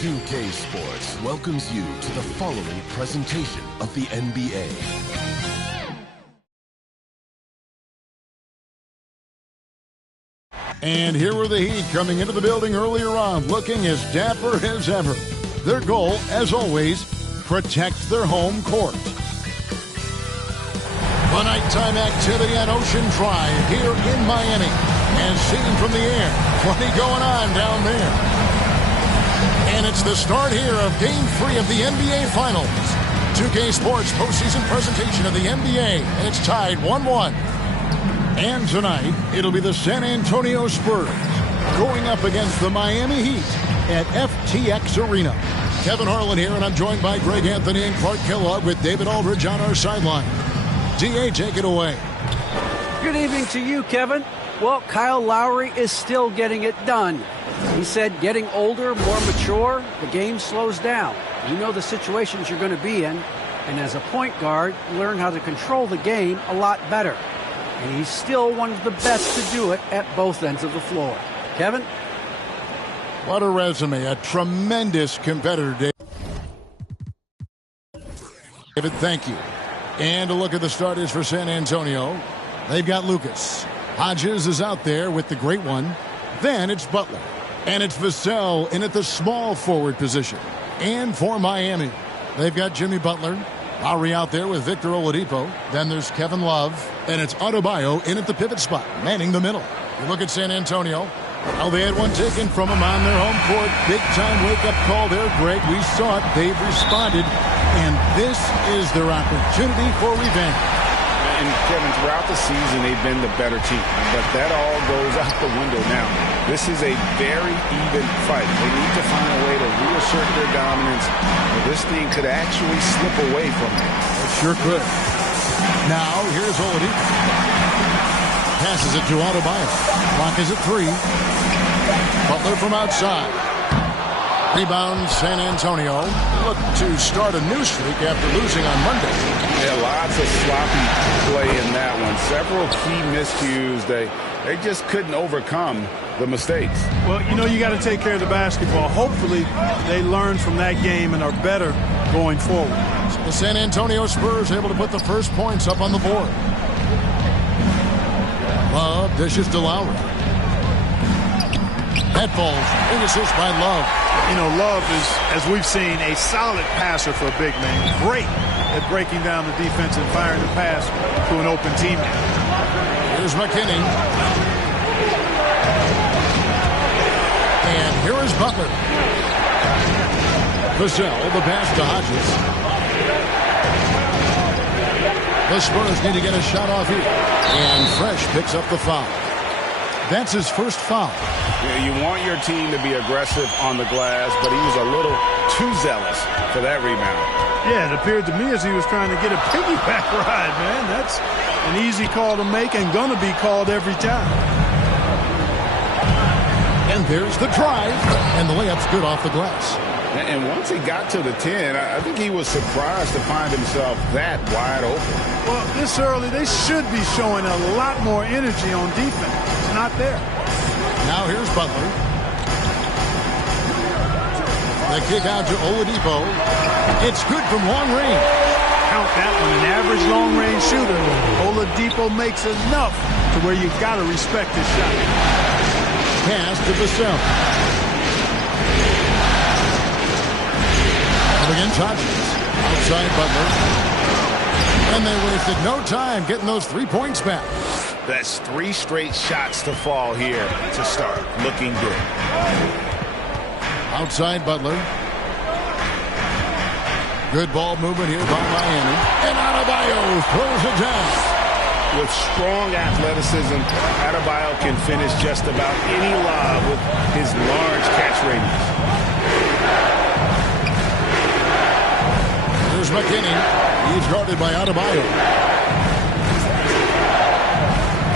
2K Sports welcomes you to the following presentation of the NBA. And here were the Heat coming into the building earlier on, looking as dapper as ever. Their goal, as always, protect their home court. The nighttime activity on Ocean Drive here in Miami. And seen from the air, plenty going on down there. And it's the start here of Game 3 of the NBA Finals. 2K Sports postseason presentation of the NBA, and it's tied 1-1. And tonight, it'll be the San Antonio Spurs going up against the Miami Heat at FTX Arena. Kevin Harlan here, and I'm joined by Greg Anthony and Clark Kellogg with David Aldridge on our sideline. DA, take it away. Good evening to you, Kevin. Well, Kyle Lowry is still getting it done. He said getting older, more mature, the game slows down. You know the situations you're going to be in, and as a point guard, learn how to control the game a lot better. And he's still one of the best to do it at both ends of the floor. Kevin? What a resume. A tremendous competitor, David. Thank you. And a look at the starters for San Antonio. They've got Lucas. Hodges is out there with the great one. Then it's Butler. And it's Vassell in at the small forward position. And for Miami, they've got Jimmy Butler. Lowry out there with Victor Oladipo. Then there's Kevin Love. And it's Adebayo in at the pivot spot, manning the middle. You look at San Antonio. Well, they had one taken from them on their home court. Big-time wake-up call there, Greg. We saw it. They've responded. And this is their opportunity for revenge. And Kevin, throughout the season, they've been the better team. But that all goes out the window now. This is a very even fight. They need to find a way to reassert their dominance, or this thing could actually slip away from them. It sure could. Now, here's Oladipo. Passes it to Adebayo. Clock is at 3. Butler from outside. Rebound, San Antonio. Look to start a new streak after losing on Monday. Yeah, lots of sloppy play in that one. Several key miscues. They just couldn't overcome the mistakes. Well, you know, you got to take care of the basketball. Hopefully, they learn from that game and are better going forward. So the San Antonio Spurs able to put the first points up on the board. Love dishes to Lowry. That falls. Big assist by Love. You know, Love is, as we've seen, a solid passer for a big man. Great at breaking down the defense and firing the pass to an open teammate. Here's McKinney. And here is Butler. Vassell, the pass to Hodges. The Spurs need to get a shot off here. And Fresh picks up the foul. That's his first foul. Yeah, you want your team to be aggressive on the glass, but he was a little too zealous for that rebound. Yeah, it appeared to me as he was trying to get a piggyback ride, man. That's an easy call to make and going to be called every time. And there's the drive, and the layup's good off the glass. And once he got to the 10, I think he was surprised to find himself that wide open. Well, this early, they should be showing a lot more energy on defense. It's not there. Now here's Butler. The kick out to Oladipo. It's good from long range. Count that one, an average long-range shooter. Oladipo makes enough to where you've got to respect his shot. Pass to Vassell. Against Hodges. Outside Butler. And they wasted no time getting those 3 points back. That's 3 straight shots to fall here to start. Looking good. Outside Butler. Good ball movement here by Miami. And Adebayo throws it down. With strong athleticism, Adebayo can finish just about any lob with his large catch radius. Here's McKinney. He's guarded by Adebayo.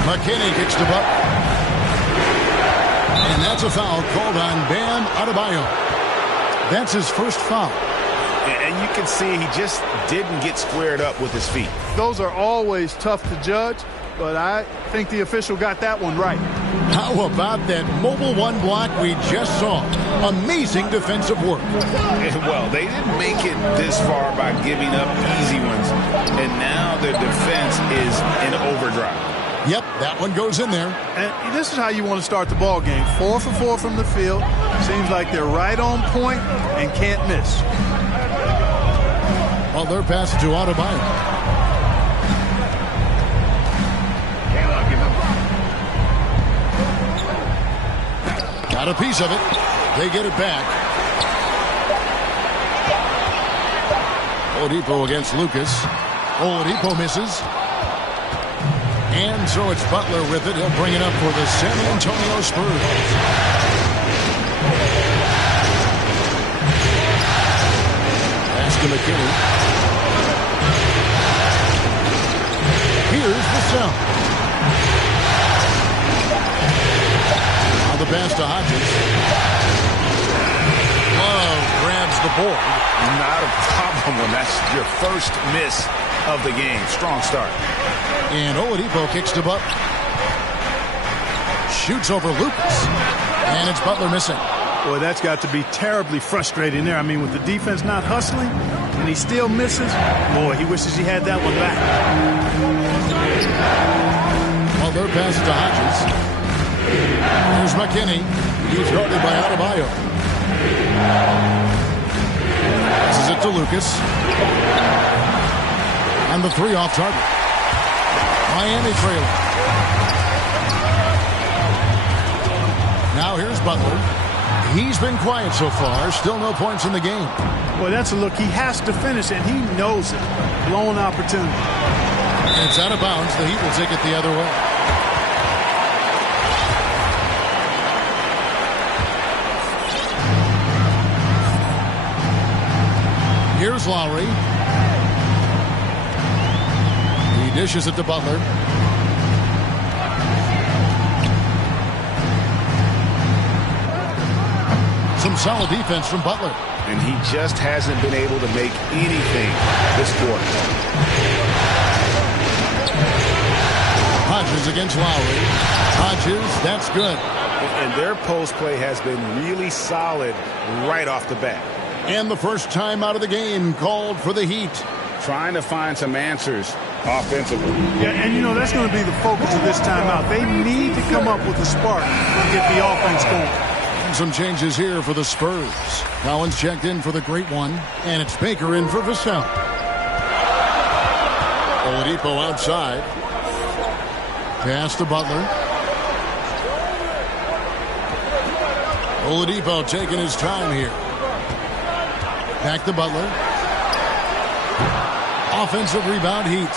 McKinney kicks to Butler. And that's a foul called on Bam Adebayo. That's his first foul. And you can see he just didn't get squared up with his feet. Those are always tough to judge, but I think the official got that one right. How about that mobile one block we just saw? Amazing defensive work. Well, they didn't make it this far by giving up easy ones, and now their defense is in overdrive. Yep, that one goes in there. And this is how you want to start the ball game. 4 for 4 from the field. Seems like they're right on point and can't miss. Well, they're passing to Adebayo. Got a piece of it. They get it back. Oladipo against Lucas. Oladipo misses. And so it's Butler with it. He'll bring it up for the San Antonio Spurs. Pass to McKinney. Here's the cell. Now the pass to Hodges. Love grabs the board. Not a problem when that's your first miss of the game. Strong start. And Oladipo kicks to Butler. Shoots over Lucas. And it's Butler missing. Boy, that's got to be terribly frustrating there. I mean, with the defense not hustling, and he still misses, boy, he wishes he had that one back. Well, their pass to Hodges. Here's McKinney. He's guarded by Adebayo. Passes it to Lucas. And the three off target. Miami trailing. Now here's Butler. He's been quiet so far. Still no points in the game. Boy, that's a look. He has to finish, and he knows it. Blown opportunity. And it's out of bounds. The Heat will take it the other way. Here's Lowry. He dishes it to Butler. Some solid defense from Butler. And he just hasn't been able to make anything this quarter. Hodges against Lowry. Hodges, that's good. And their post play has been really solid right off the bat. And the first time out of the game called for the Heat. Trying to find some answers offensively. Yeah, and you know, that's going to be the focus of this timeout. They need to come up with a spark to get the offense going. Some changes here for the Spurs. Collins checked in for the great one, and it's Baker in for Vassell. Oladipo outside. Pass to Butler. Oladipo taking his time here. Back to Butler. Offensive rebound Heat.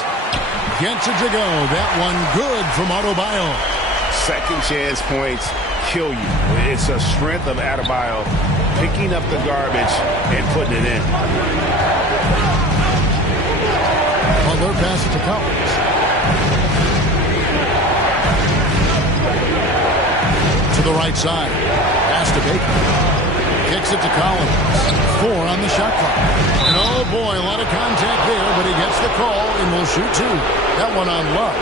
Gets it to go. That one good from Adebayo. Second chance points kill you. It's a strength of Adebayo picking up the garbage and putting it in. Butler passes to Collins. To the right side. Pass to Baker. Kicks it to Collins. 4 on the shot clock. And oh boy, a lot of contact there, but he gets the call and will shoot 2. That one on Love.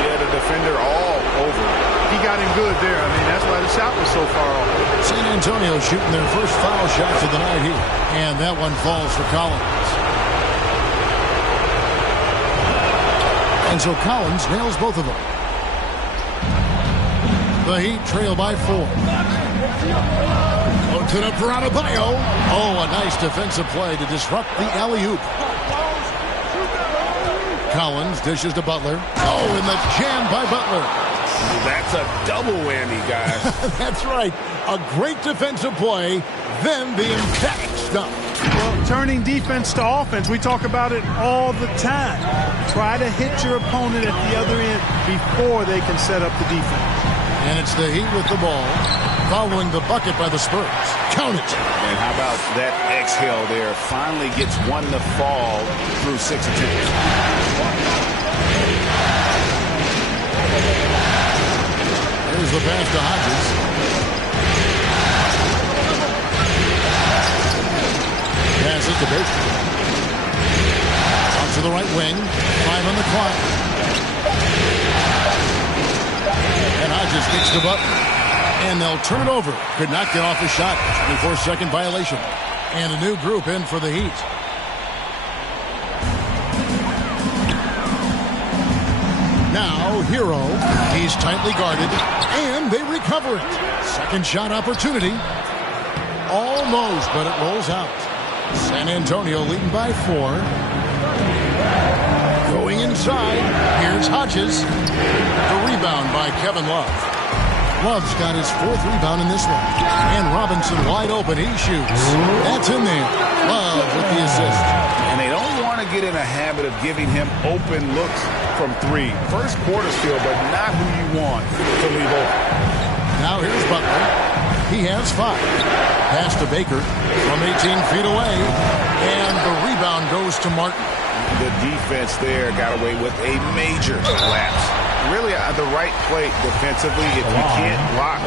Yeah, the defender all over. He got him good there. I mean, that's why the shot was so far off. San Antonio shooting their first foul shots of the night here. And that one falls for Collins. And so Collins nails both of them. The Heat trail by 4. Puts it up for Adebayo. Oh, a nice defensive play to disrupt the alley-oop. Collins dishes to Butler. Oh, and the jam by Butler. That's a double whammy, guys. That's right. A great defensive play, then the emphatic stuff. Well, turning defense to offense, we talk about it all the time. Try to hit your opponent at the other end before they can set up the defense. And it's the Heat with the ball, following the bucket by the Spurs. Count it. And how about that exhale there? Finally gets one to fall through 6 attempts. Here's the pass to Hodges. Pass it to Baker. Out to the right wing. 5 on the clock. Hodges kicks the button. And they'll turn it over. Could not get off the shot. 24-second violation. And a new group in for the Heat. Now, Hero. He's tightly guarded. And they recover it. Second shot opportunity. Almost, but it rolls out. San Antonio leading by 4. Going inside. Here's Hodges. The rebound by Kevin Love. Love's got his 4th rebound in this one. And Robinson wide open. He shoots. That's in there. Love with the assist. And they don't want to get in a habit of giving him open looks from 3. First quarter's feel, but not who you want to leave open. Now here's Butler. He has 5. Pass to Baker from 18 feet away. And the rebound goes to Martin. The defense there got away with a major lapse. Really the right play defensively. If you can't block,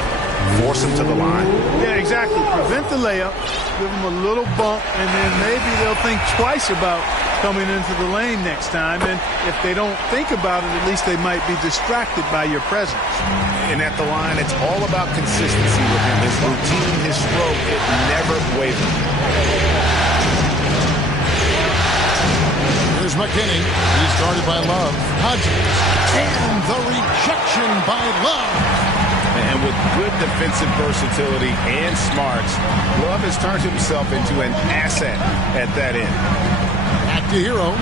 force him to the line. Yeah, exactly. Prevent the layup, give them a little bump, and then maybe they'll think twice about coming into the lane next time. And if they don't think about it, at least they might be distracted by your presence. And at the line, it's all about consistency with him. His routine, his stroke, it never wavers. Here's McKinney. He's guarded by Love. Hodges. And the rejection by Love. And with good defensive versatility and smarts, Love has turned himself into an asset at that end. Back to Hero.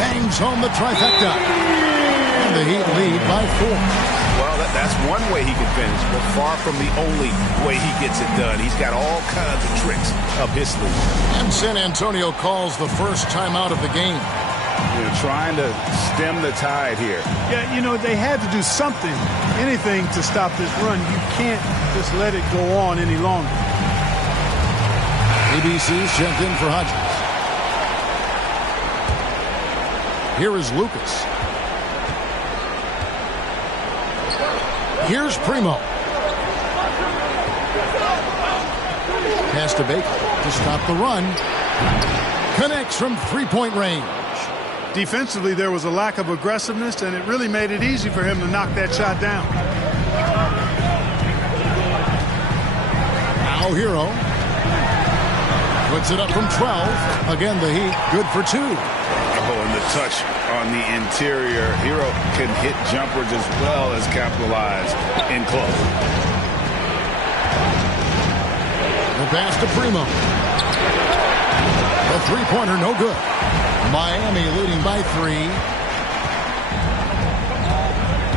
Bangs home the trifecta. And the Heat lead by 4. Well, that's one way he can finish, but far from the only way he gets it done. He's got all kinds of tricks up his sleeve. And San Antonio calls the first timeout of the game. They're trying to stem the tide here. Yeah, you know, they had to do something, anything to stop this run. You can't just let it go on any longer. ABC's checked in for Hodges. Here is Lucas. Here's Primo. Pass to Baker to stop the run. Connects from 3-point range. Defensively, there was a lack of aggressiveness, and it really made it easy for him to knock that shot down. Now Hero. Puts it up from 12. Again, the Heat good for 2. And the touch on the interior. Hero can hit jumpers as well as capitalize in close. The pass to Primo. The three-pointer, no good. Miami leading by 3.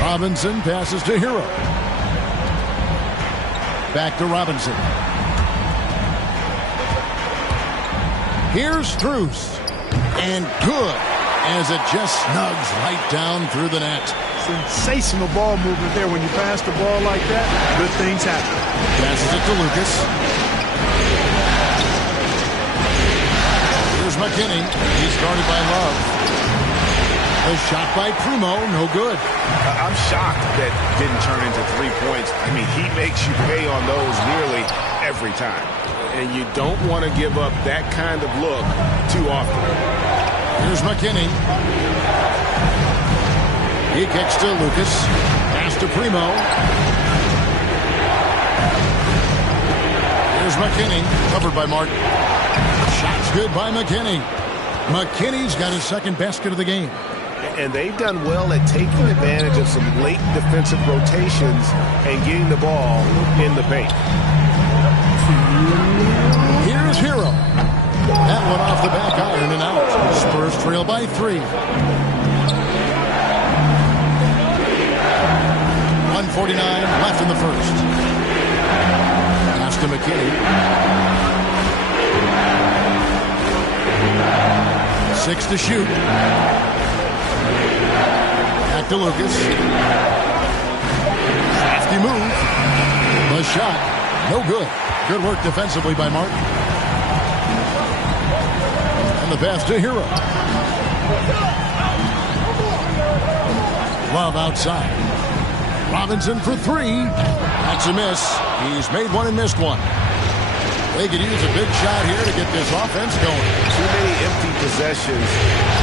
Robinson passes to Hero. Back to Robinson. Here's Strus. And good, as it just snugs right down through the net. Sensational ball movement there. When you pass the ball like that, good things happen. Passes it to Lucas. Here's McKinney. He's guarded by Love. A shot by Primo, no good. I'm shocked that didn't turn into 3 points. I mean, he makes you pay on those nearly every time. And you don't want to give up that kind of look too often. Here's McKinney. He kicks to Lucas. Pass to Primo. Here's McKinney. Covered by Martin. Shot's good by McKinney. McKinney's got his second basket of the game. And they've done well at taking advantage of some late defensive rotations and getting the ball in the paint. Here's Hero. That one off the back iron and out. Spurs trail by 3. 1:49 left in the first. Pass to McKinney. 6 to shoot. Back to Lucas. Safety move. The shot. No good. Good work defensively by Martin. And the pass to Hero. Love outside. Robinson for 3. That's a miss. He's made one and missed one. They could use a big shot here to get this offense going. Too many empty possessions.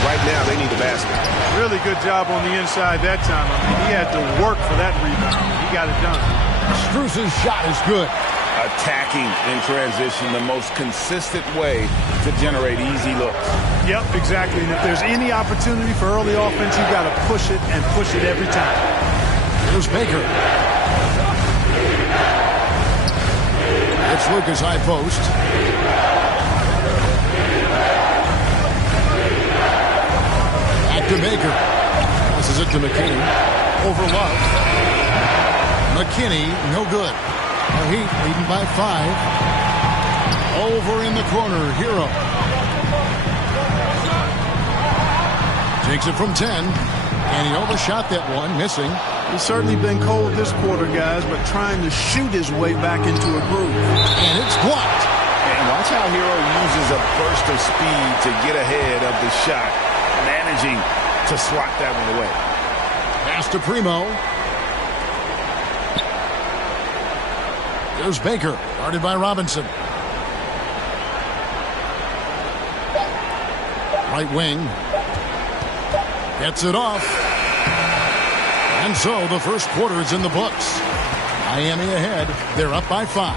Right now, they need a basket. Really good job on the inside that time. I mean, he had to work for that rebound. He got it done. Strus's shot is good. Attacking in transition, the most consistent way to generate easy looks. Yep, exactly. And if there's any opportunity for early offense, you got to push it and push it every time. Here's Baker. It's Lucas high post. Back to Baker. Passes it to McKinney. Over Love. McKinney, no good. The Heat leading by 5. Over in the corner, Hero. Takes it from 10. And he overshot that one, missing. He's certainly been cold this quarter, guys, but trying to shoot his way back into a groove. And it's blocked. And watch how Hero uses a burst of speed to get ahead of the shot, managing to swat that one away. Pass to Primo. There's Baker, guarded by Robinson. Right wing. Gets it off. And so the first quarter is in the books. Miami ahead. They're up by 5.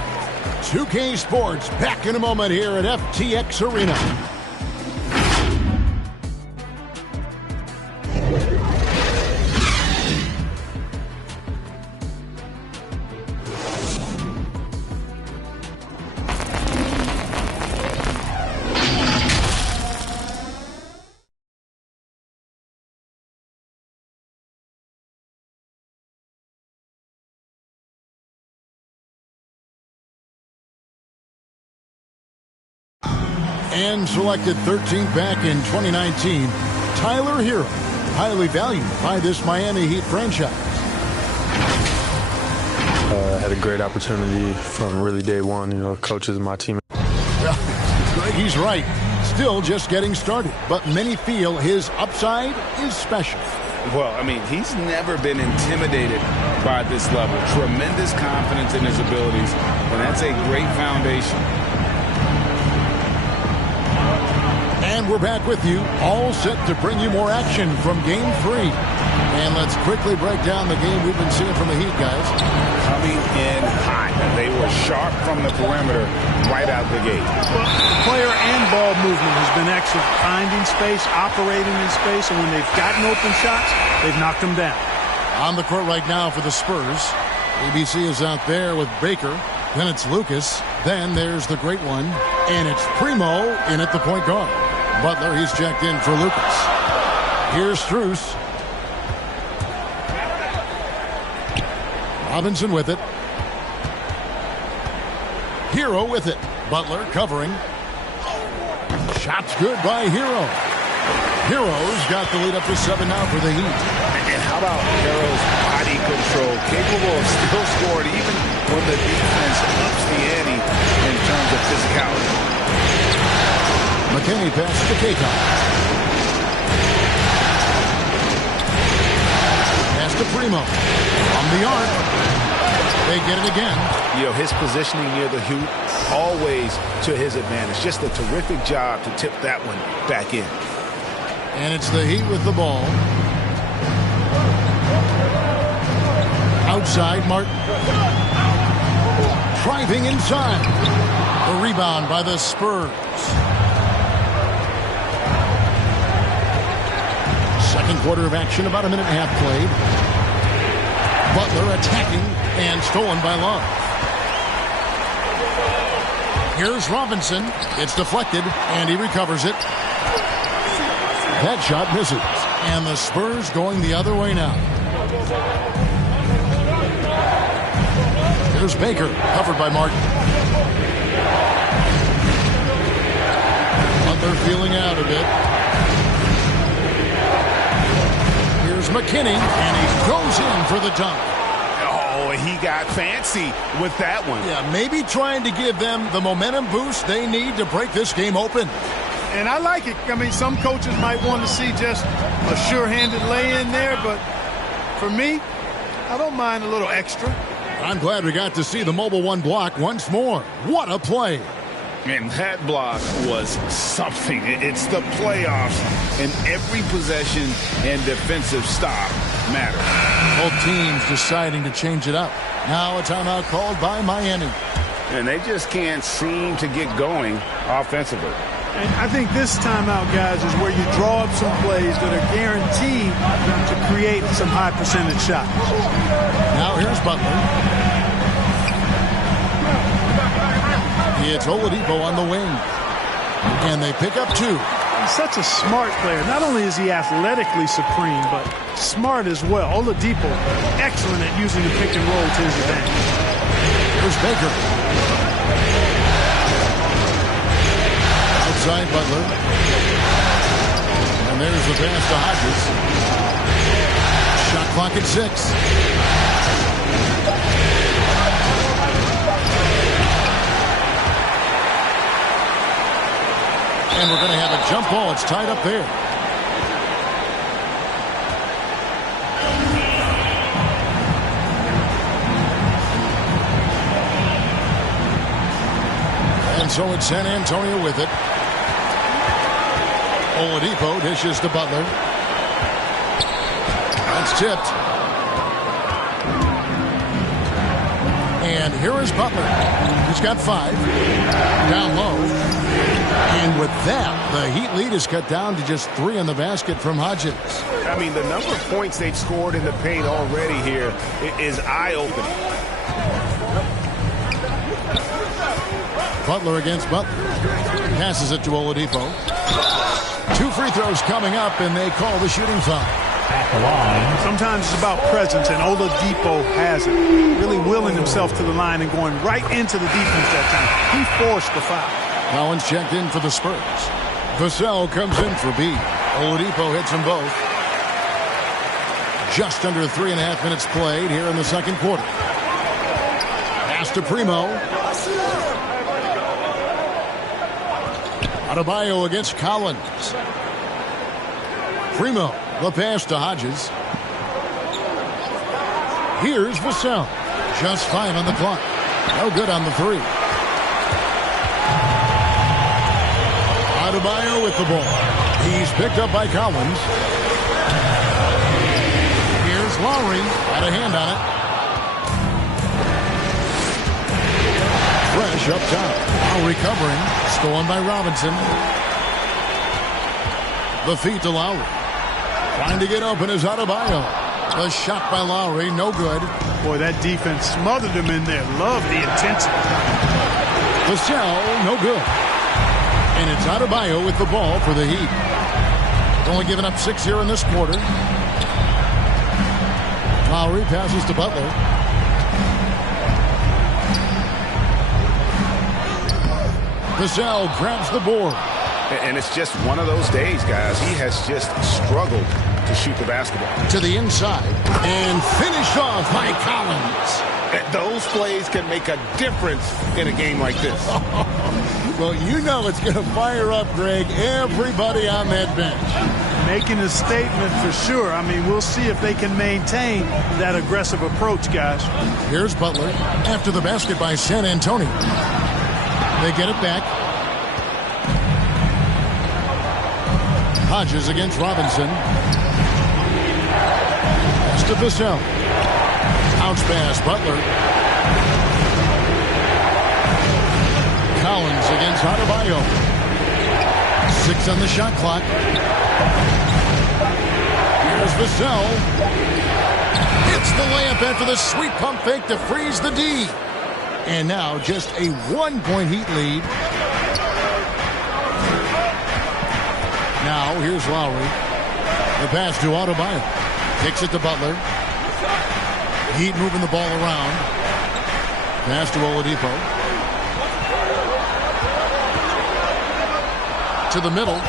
2K Sports back in a moment here at FTX Arena. And selected 13th back in 2019, Tyler Hero, highly valued by this Miami Heat franchise. I had a great opportunity from really day one, coaches and my team. Well, he's right. Still just getting started, but many feel his upside is special. Well, I mean, he's never been intimidated by this level. Tremendous confidence in his abilities, and that's a great foundation. And we're back with you, all set to bring you more action from Game 3. And let's quickly break down the game we've been seeing from the Heat, guys. Coming in hot. They were sharp from the perimeter right out the gate. Well, player and ball movement has been excellent. Finding space, operating in space, and when they've gotten open shots, they've knocked them down. On the court right now for the Spurs. ABC is out there with Baker. Then it's Lucas. Then there's the great one. And it's Primo in at the point guard. Butler, he's checked in for Lucas. Here's Strus. Robinson with it. Hero with it. Butler covering. Shot's good by Hero. Hero's got the lead up to 7 now for the Heat. And how about Hero's body control? Capable of still scoring even when the defense ups the ante in terms of physicality. McKinney passes to Keita. Pass to Primo. On the arc. They get it again. His positioning near the hoop, always to his advantage. Just a terrific job to tip that one back in. And it's the Heat with the ball. Outside, Martin. Driving inside. The rebound by the Spurs. Second quarter of action, about a minute and a half played. Butler attacking and stolen by Love. Here's Robinson. It's deflected, and he recovers it. That shot misses. And the Spurs going the other way now. Here's Baker, covered by Martin. Butler feeling out a bit. Here's McKinney, and he goes in for the dunk. Oh, he got fancy with that one. Yeah, maybe trying to give them the momentum boost they need to break this game open. And I like it. I mean, some coaches might want to see just a sure-handed lay-in there, but for me, I don't mind a little extra. I'm glad we got to see the Mobile One block once more. What a play. And that block was something. It's the playoffs, and every possession and defensive stop matters. Both teams deciding to change it up. Now a timeout called by Miami. And they just can't seem to get going offensively. And I think this timeout, guys, is where you draw up some plays that are guaranteed to create some high percentage shots. Now here's Butler. It's Oladipo on the wing. And they pick up 2. He's such a smart player. Not only is he athletically supreme, but smart as well. Oladipo, excellent at using the pick and roll to his advantage. Here's Baker. Outside Butler. And there's the pass to Hodges. Shot clock at 6. And we're going to have a jump ball. It's tied up there. And so it's San Antonio with it. Oladipo dishes to Butler. That's tipped. And here is Butler. He's got 5. Down low. And with that, the Heat lead is cut down to just 3 in the basket from Hodges. I mean, the number of points they've scored in the paint already here is eye-opening. Butler against Butler. Passes it to Oladipo. 2 free throws coming up, and they call the shooting foul. At the line. Sometimes it's about presence, and Oladipo has it. Really willing himself to the line and going right into the defense that time. He forced the foul. Collins checked in for the Spurs. Vassell comes in for B. Oladipo hits them both. Just under 3.5 minutes played here in the second quarter. Pass to Primo. Adebayo against Collins. Primo, the pass to Hodges. Here's Vassell. Just 5 on the clock. No good on the 3. Adebayo with the ball. He's picked up by Collins. Here's Lowry. Got a hand on it. Fresh up top. Now recovering. Stolen by Robinson. The feet to Lowry. Trying to get open is Adebayo. The shot by Lowry. No good. Boy, that defense smothered him in there. Love the intensity. Vassell, no good. And it's Adebayo with the ball for the Heat. Only giving up 6 here in this quarter. Lowry passes to Butler. Vassell grabs the board. And it's just one of those days, guys. He has just struggled to shoot the basketball. To the inside. And finished off by Collins. Those plays can make a difference in a game like this. Well, you know it's going to fire up, Greg, everybody on that bench. Making a statement for sure. I mean, we'll see if they can maintain that aggressive approach, guys. Here's Butler after the basket by San Antonio. They get it back. Hodges against Robinson. Pass to Vassell. Bounce pass, Butler. Collins against Adebayo. 6 on the shot clock. Here's Vassell. Hits the layup after the sweet pump fake to freeze the D. And now just a 1-point Heat lead. Now here's Lowry. The pass to Adebayo. Kicks it to Butler. Heat moving the ball around. Pass to Oladipo. To the middle.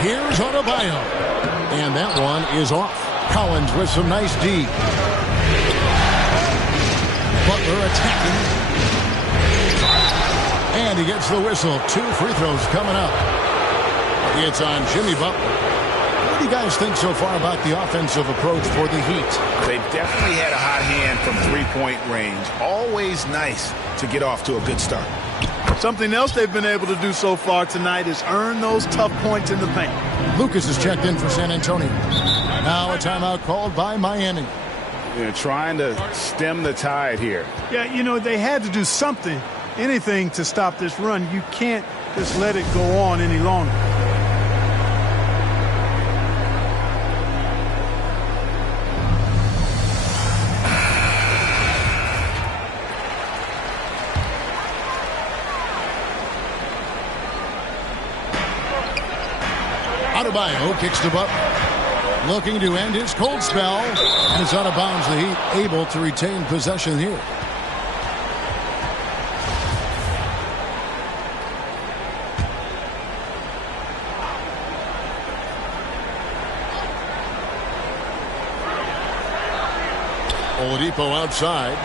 Here's Adebayo. And that one is off. Collins with some nice D. Butler attacking. And he gets the whistle. 2 free throws coming up. It's on Jimmy Butler. What do you guys think so far about the offensive approach for the Heat? They've definitely had a hot hand from 3-point range. Always nice to get off to a good start. Something else they've been able to do so far tonight is earn those tough points in the paint. Lucas is checked in for San Antonio. Now a timeout called by Miami. Trying to stem the tide here. Yeah, you know, they had to do something, anything to stop this run. You can't just let it go on any longer. Adebayo kicks to Butler. Looking to end his cold spell. And it's out of bounds. The Heat able to retain possession here. Oladipo outside.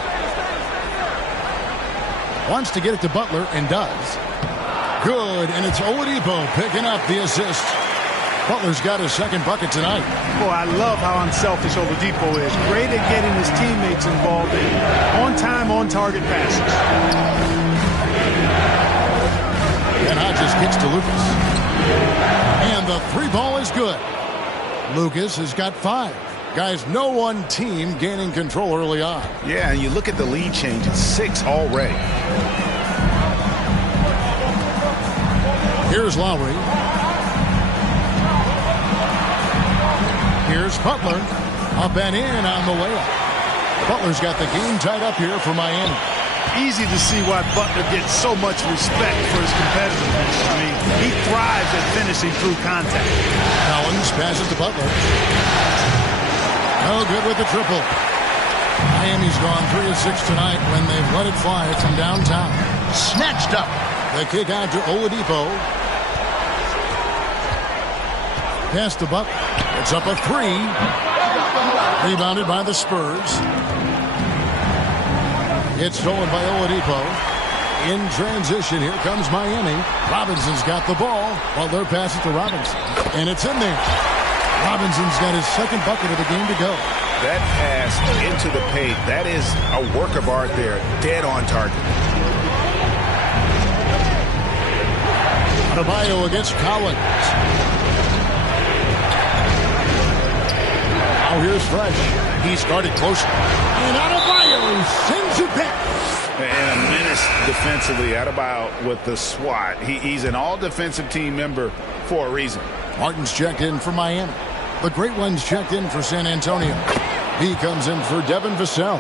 Wants to get it to Butler and does. Good, and it's Oladipo picking up the assist. Butler's got his second bucket tonight. Boy, I love how unselfish Oladipo is. Great at getting his teammates involved in on-time, on-target passes. And Hodges kicks to Lucas. And the three ball is good. Lucas has got 5. Guys, no one team gaining control early on. Yeah, and you look at the lead change. It's 6 already. Here's Lowry. Here's Butler. Up and in on the layup. Butler's got the game tied up here for Miami. Easy to see why Butler gets so much respect for his competitiveness. I mean, he thrives at finishing through contact. Collins passes to Butler. No good with the triple. Miami's gone 3 of 6 tonight when they've let it fly from downtown. Snatched up. The kick out to Oladipo. Pass to Butler. It's up a 3. Rebounded by the Spurs. It's stolen by Oladipo. In transition, here comes Miami. Robinson's got the ball. Butler passes to Robinson. And it's in there. Robinson's got his second bucket of the game to go. That pass into the paint, that is a work of art there. Dead on target. Adebayo against Collins. Now here's Fresh. He's guarded closely. And Adebayo sends it back. And a menace defensively. Adebayo with the swat. He's an all-defensive team member for a reason. Martin's checked in for Miami. The Great One's checked in for San Antonio. He comes in for Devin Vassell.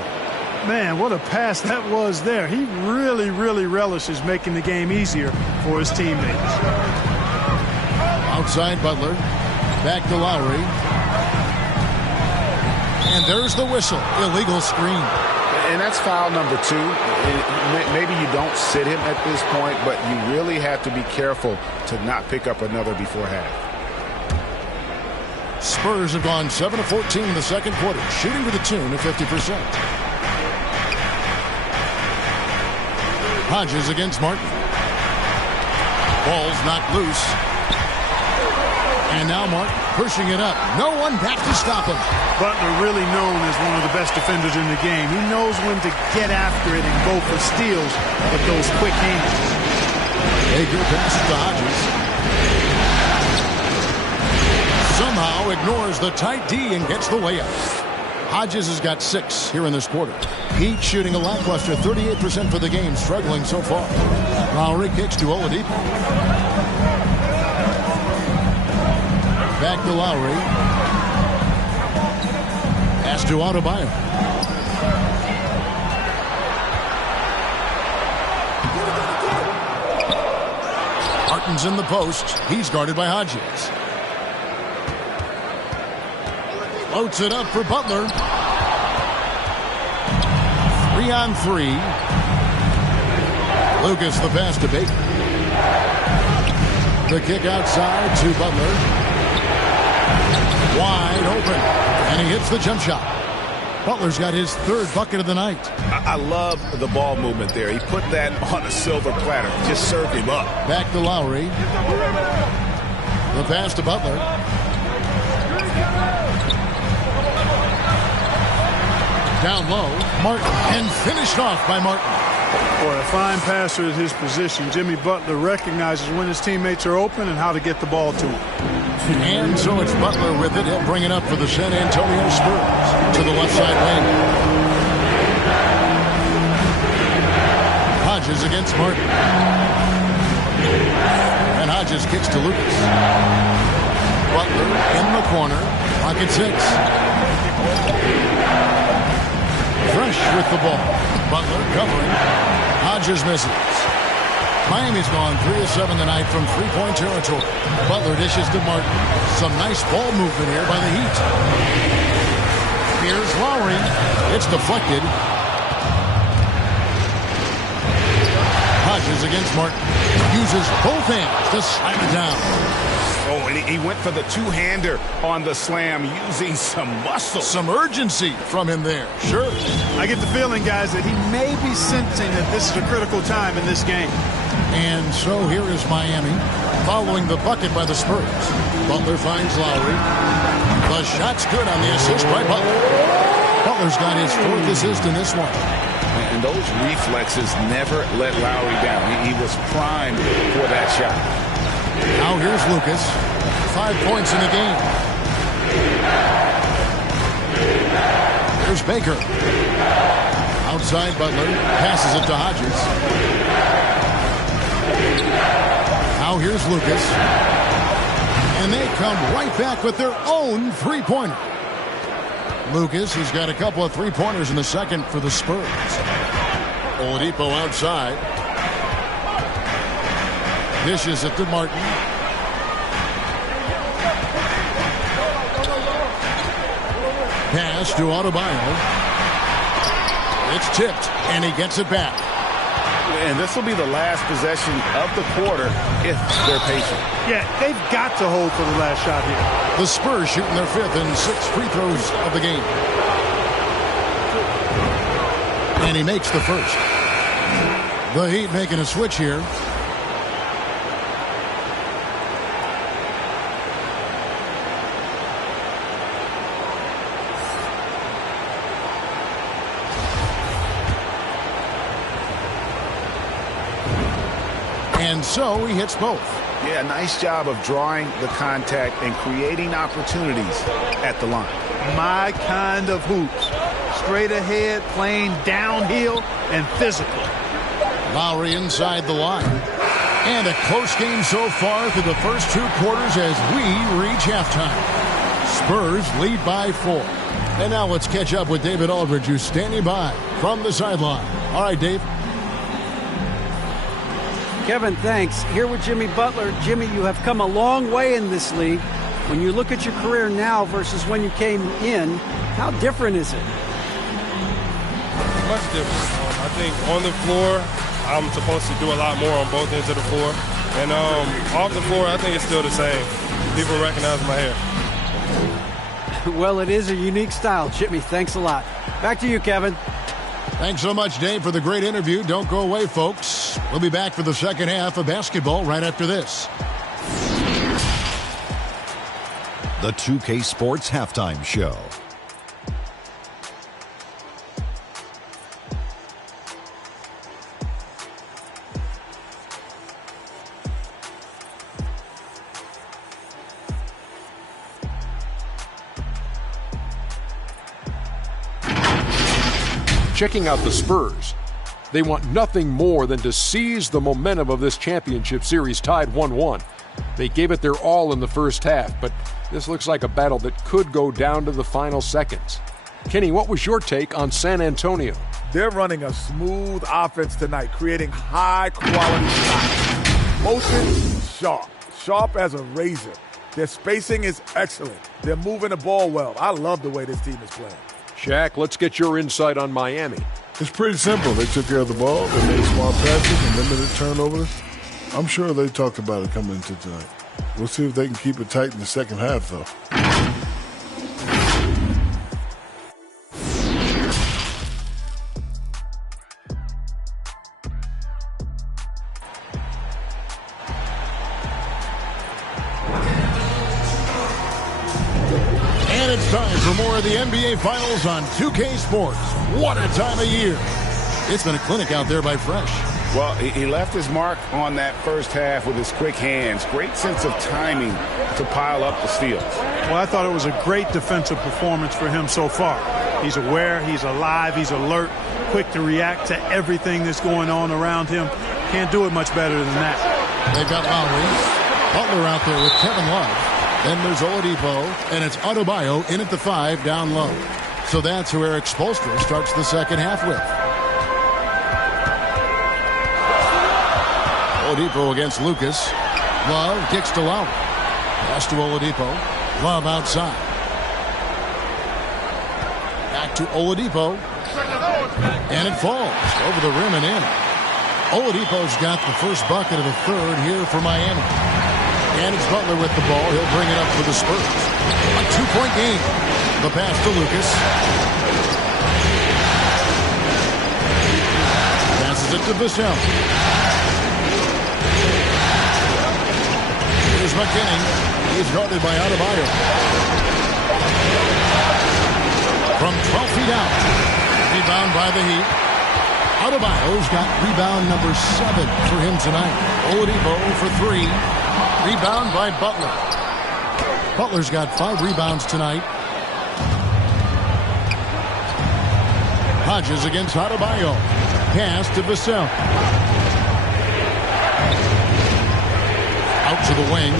Man, what a pass that was there. He really, really relishes making the game easier for his teammates. Outside Butler. Back to Lowry. And there's the whistle. Illegal screen. And that's foul number 2. Maybe you don't sit him at this point, but you really have to be careful to not pick up another before half. Spurs have gone 7 of 14 in the second quarter, shooting to the tune of 50%. Hodges against Martin. Ball's knocked loose. And now Martin pushing it up. No one back to stop him. Butler really known as one of the best defenders in the game. He knows when to get after it and go for steals with those quick hands. Baker passes to Hodges. Somehow ignores the tight D and gets the layup. Hodges has got 6 here in this quarter. Heat shooting a lackluster 38% for the game, struggling so far. Lowry kicks to Oladipo. Back to Lowry. Pass to Adebayo. Martin's in the post. He's guarded by Hodges. Floats it up for Butler. 3 on 3. Lucas the pass to Baker. The kick outside to Butler. Wide open. And he hits the jump shot. Butler's got his 3rd bucket of the night. I love the ball movement there. He put that on a silver platter. Just served him up. Back to Lowry. The pass to Butler. Down low, Martin, and finished off by Martin. For a fine passer at his position, Jimmy Butler recognizes when his teammates are open and how to get the ball to him. And so it's Butler with it. He'll bring it up for the San Antonio Spurs to the left side lane. Hodges against Martin. And Hodges kicks to Lucas. Butler in the corner. Pocket 6. Fresh with the ball. Butler covering. Hodges misses. Miami's gone 3 of 7 tonight from three-point territory. Butler dishes to Martin. Some nice ball movement here by the Heat. Here's Lowry. It's deflected. Hodges against Martin. Uses both hands to slam it down. Oh, and he went for the two-hander on the slam, using some muscle. Some urgency from him there. Sure. I get the feeling, guys, that he may be sensing that this is a critical time in this game. And so here is Miami following the bucket by the Spurs. Butler finds Lowry. The shot's good on the assist by Butler. Butler's got his 4th assist in this one. And those reflexes never let Lowry down. He was primed for that shot. Now here's Lucas. 5 points in the game. Here's Baker. Outside Butler. Passes it to Hodges. Now here's Lucas. And they come right back with their own three-pointer. Lucas has got a couple of three-pointers in the second for the Spurs. Oladipo outside. Dishes it to Martin. Pass to Adebayo. It's tipped, and he gets it back. And this will be the last possession of the quarter if they're patient. Yeah, they've got to hold for the last shot here. The Spurs shooting their 5th and 6th free throws of the game. And he makes the first. The Heat making a switch here. And so he hits both. Yeah, nice job of drawing the contact and creating opportunities at the line. My kind of hoops. Straight ahead, playing downhill, and physical. Lowry inside the line. And a close game so far through the first 2 quarters as we reach halftime. Spurs lead by 4. And now let's catch up with David Aldridge, who's standing by from the sideline. All right, Dave. Kevin, thanks. Here with Jimmy Butler. Jimmy, you have come a long way in this league. When you look at your career now versus when you came in, how different is it? Much different. I think on the floor, I'm supposed to do a lot more on both ends of the floor. And off the floor, I think it's still the same. People recognize my hair. Well, it is a unique style, Jimmy. Thanks a lot. Back to you, Kevin. Thanks so much, Dave, for the great interview. Don't go away, folks. We'll be back for the second half of basketball right after this. The 2K Sports Halftime Show. Checking out the Spurs. They want nothing more than to seize the momentum of this championship series tied 1-1. They gave it their all in the first half, but this looks like a battle that could go down to the final seconds. Kenny, what was your take on San Antonio? They're running a smooth offense tonight, creating high-quality shots. Motion, sharp. Sharp as a razor. Their spacing is excellent. They're moving the ball well. I love the way this team is playing. Shaq, let's get your insight on Miami. It's pretty simple. They took care of the ball. They made smart passes and limited turnovers. I'm sure they talked about it coming into tonight. We'll see if they can keep it tight in the second half, though. And it's time for more of the NBA Finals on 2K Sports. What a time of year. It's been a clinic out there by Fresh. Well, he left his mark on that first half with his quick hands. Great sense of timing to pile up the steals. Well, I thought it was a great defensive performance for him so far. He's aware, he's alive, he's alert, quick to react to everything that's going on around him. Can't do it much better than that. They've got Lowry. Butler out there with Kevin Love. Then there's Oladipo, and it's Adebayo in at the 5 down low. So that's who Eric Spoelstra starts the second half with. Oladipo against Lucas. Love kicks to Lowry. Pass to Oladipo. Love outside. Back to Oladipo. And it falls over the rim and in. Oladipo's got the first bucket of the third here for Miami. And it's Butler with the ball. He'll bring it up for the Spurs. A 2-point game. The pass to Lucas. Passes it to Vassell. Here's McKinney. He's guarded by Adebayo. From 12 feet out. Rebound by the Heat. Adebayo's got rebound number 7 for him tonight. Oladipo for 3. Rebound by Butler. Butler's got 5 rebounds tonight. Hodges against Adebayo. Pass to Vassell. Out to the wing.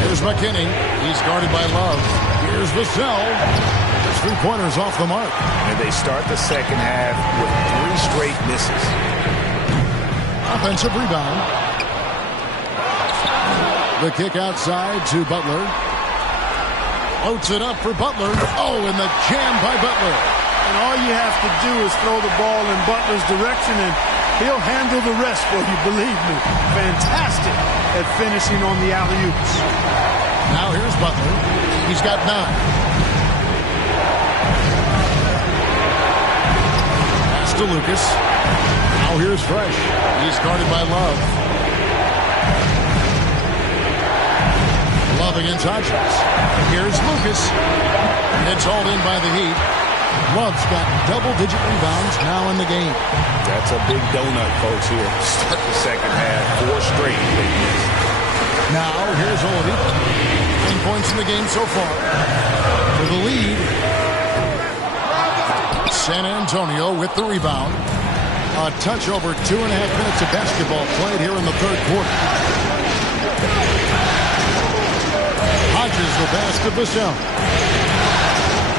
Here's McKinney. He's guarded by Love. Here's Vassell. His 3-pointers off the mark. And they start the second half with 3 straight misses. Offensive rebound. The kick outside to Butler. Floats it up for Butler. Oh, and the jam by Butler. And all you have to do is throw the ball in Butler's direction, and he'll handle the rest for you, believe me. Fantastic at finishing on the alley-oops. Now here's Butler. He's got 9. Pass to Lucas. Now here's Fresh. He's guarded by Love. Love against Hodges. Here's Lucas. It's hauled in by the Heat. Love's got double-digit rebounds now in the game. That's a big donut, folks, here. Start the second half. 4 straight. Now here's Oladipo. 10 points in the game so far. For the lead. San Antonio with the rebound. A touch over 2.5 minutes of basketball played here in the third quarter. Hodges will pass to Vassell.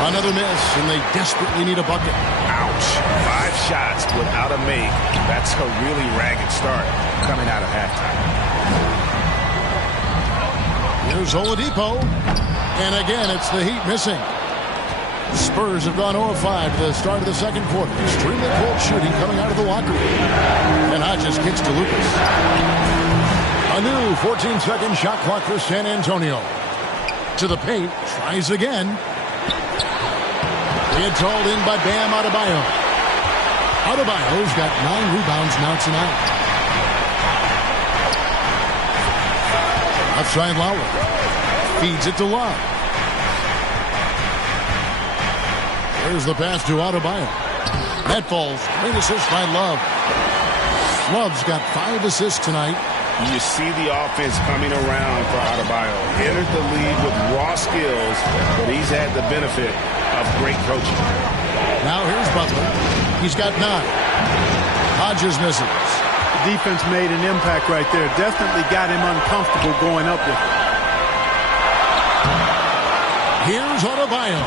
Another miss, and they desperately need a bucket. Ouch. 5 shots without a make. That's a really ragged start coming out of halftime. Here's Oladipo. And again, it's the Heat missing. Spurs have gone 0-5 to the start of the second quarter. Extremely cold shooting coming out of the locker room. And Hodges kicks to Lucas. A new 14-second shot clock for San Antonio. To the paint. Tries again. It's hauled in by Bam Adebayo. Adebayo's got 9 rebounds now tonight. Outside Lowry. Feeds it to Love. There's the pass to Adebayo. That falls. Great assist by Love. Love's got 5 assists tonight. You see the offense coming around for Adebayo. Entered the league with raw skills, but he's had the benefit of great coaching. Now here's Butler. He's got 9. Hodges misses. The defense made an impact right there. Definitely got him uncomfortable going up with it. Here's Adebayo.